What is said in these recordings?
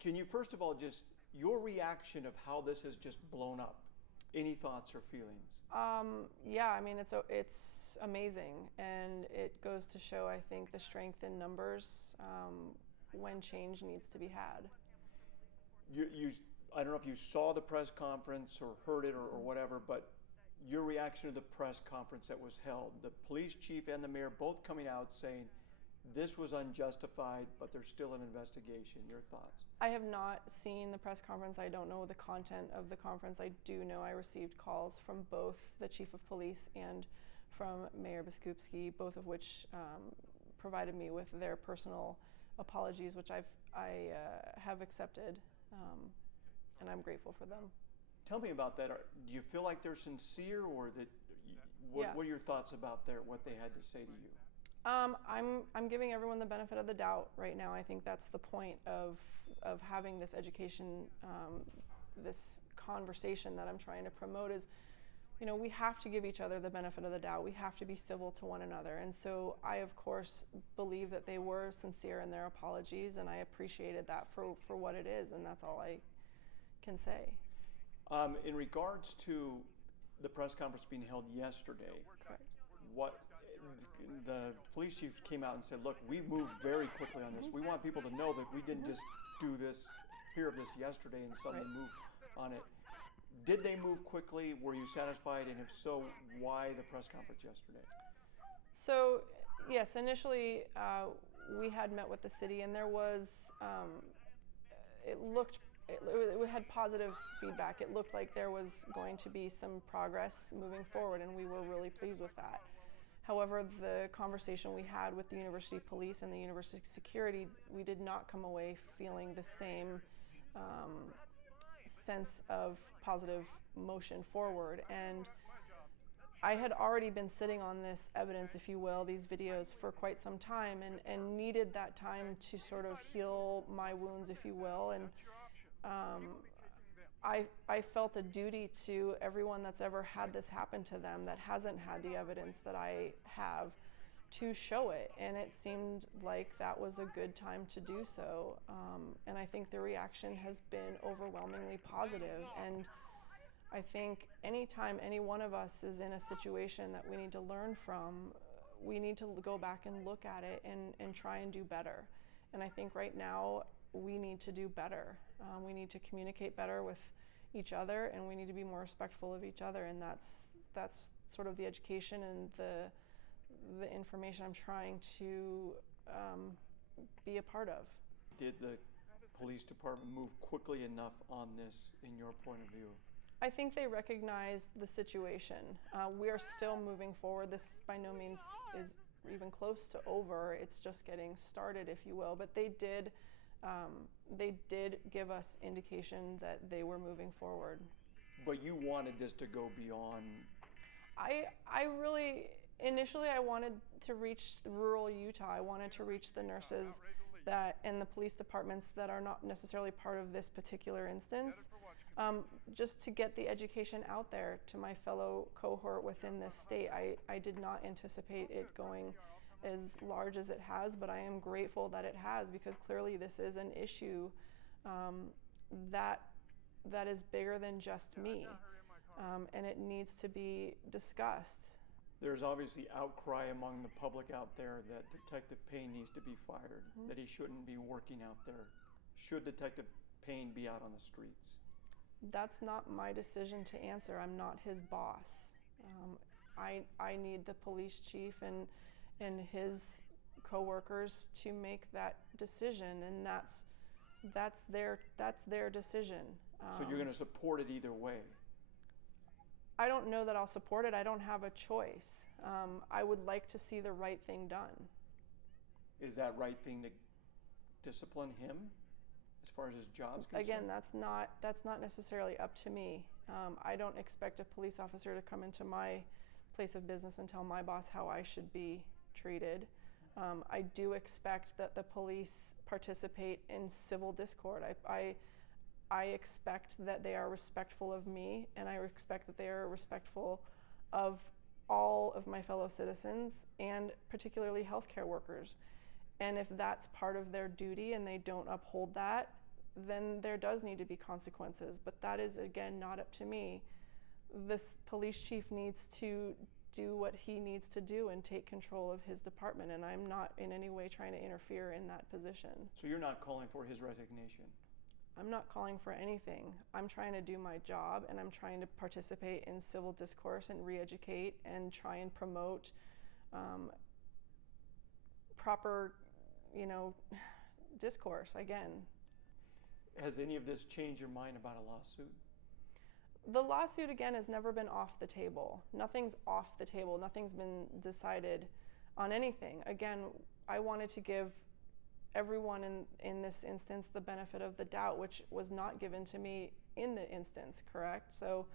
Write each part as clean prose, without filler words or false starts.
Can you first of all just your reaction of how this has just blown up? Any thoughts or feelings? Yeah, I mean, it's amazing, and it goes to show, I think, the strength in numbers when change needs to be had. I don't know if you saw the press conference or heard it or whatever, but your reaction to the press conference that was held, the police chief and the mayor both coming out saying this was unjustified, but there's still an investigation. Your thoughts? I have not seen the press conference. I don't know the content of the conference. I do know I received calls from both the chief of police and from Mayor Biskupski, both of which provided me with their personal apologies, which I have accepted, and I'm grateful for them. Tell me about that. Do you feel like they're sincere, or that? What are your thoughts about what they had to say to you? I'm giving everyone the benefit of the doubt right now. I think that's the point of having this education, this conversation that I'm trying to promote is, we have to give each other the benefit of the doubt. We have to be civil to one another. And so I, of course, believe that they were sincere in their apologies, and I appreciated that for what it is, and that's all I can say. In regards to the press conference being held yesterday, Correct. what the police chief came out and said, look, we moved very quickly on this. We want people to know that we didn't just hear of this yesterday and suddenly move on it. Did they move quickly? Were you satisfied? And if so, why the press conference yesterday? So, yes, initially we had met with the city, and there was, it had positive feedback. It looked like there was going to be some progress moving forward, and we were really pleased with that. However, the conversation we had with the university police and the university security, we did not come away feeling the same sense of positive motion forward. And I had already been sitting on this evidence, if you will, these videos for quite some time, and needed that time to sort of heal my wounds, if you will. And I felt a duty to everyone that's ever had this happen to them that hasn't had the evidence that I have to show it, and it seemed like that was a good time to do so. And I think the reaction has been overwhelmingly positive, and I think anytime any one of us is in a situation that we need to learn from, we need to go back and look at it and try and do better. And I think right now we need to do better. We need to communicate better with each other, and we need to be more respectful of each other, and that's sort of the education and the information I'm trying to be a part of. Did the police department move quickly enough on this, in your point of view? I think they recognized the situation. We are still moving forward. This by no means is even close to over. It's just getting started, if you will. But they did give us indication that they were moving forward. But you wanted this to go beyond? I really, initially I wanted to reach rural Utah. I wanted to reach the nurses and the police departments that are not necessarily part of this particular instance, just to get the education out there to my fellow cohort within this state. I did not anticipate it going as large as it has, but I am grateful that it has, because clearly this is an issue that is bigger than just me, and it needs to be discussed. There's obviously outcry among the public out there that Detective Payne needs to be fired, that he shouldn't be working out there. Should Detective Payne be out on the streets? That's not my decision to answer. I'm not his boss. I need the police chief and his co-workers to make that decision, and that's their decision. So you're going to support it either way? I don't know that I'll support it. I don't have a choice. I would like to see the right thing done. Is that right thing to discipline him as far as his job's concerned? Again, that's not necessarily up to me. I don't expect a police officer to come into my place of business and tell my boss how I should be treated. I do expect that the police participate in civil discord. I expect that they are respectful of me, and I expect that they are respectful of all of my fellow citizens, and particularly healthcare workers. And if that's part of their duty and they don't uphold that, then there does need to be consequences. But that is, again, not up to me. This police chief needs to do what he needs to do and take control of his department, and I'm not in any way trying to interfere in that position. So you're not calling for his resignation? I'm not calling for anything. I'm trying to do my job, and I'm trying to participate in civil discourse and re-educate and try and promote proper, discourse again. Has any of this changed your mind about a lawsuit? The lawsuit, again, has never been off the table. Nothing's off the table. Nothing's been decided on anything. Again, I wanted to give everyone in this instance the benefit of the doubt, which was not given to me in the instance, correct? So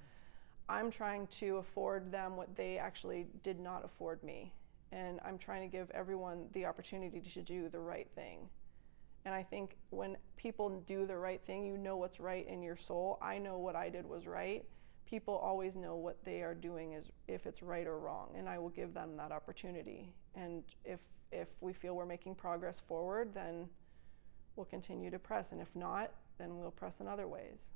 I'm trying to afford them what they actually did not afford me. And I'm trying to give everyone the opportunity to do the right thing. And I think when people do the right thing, you know what's right in your soul. I know what I did was right. People always know what they are doing is if it's right or wrong, and I will give them that opportunity. And if we feel we're making progress forward, then we'll continue to press. And if not, then we'll press in other ways.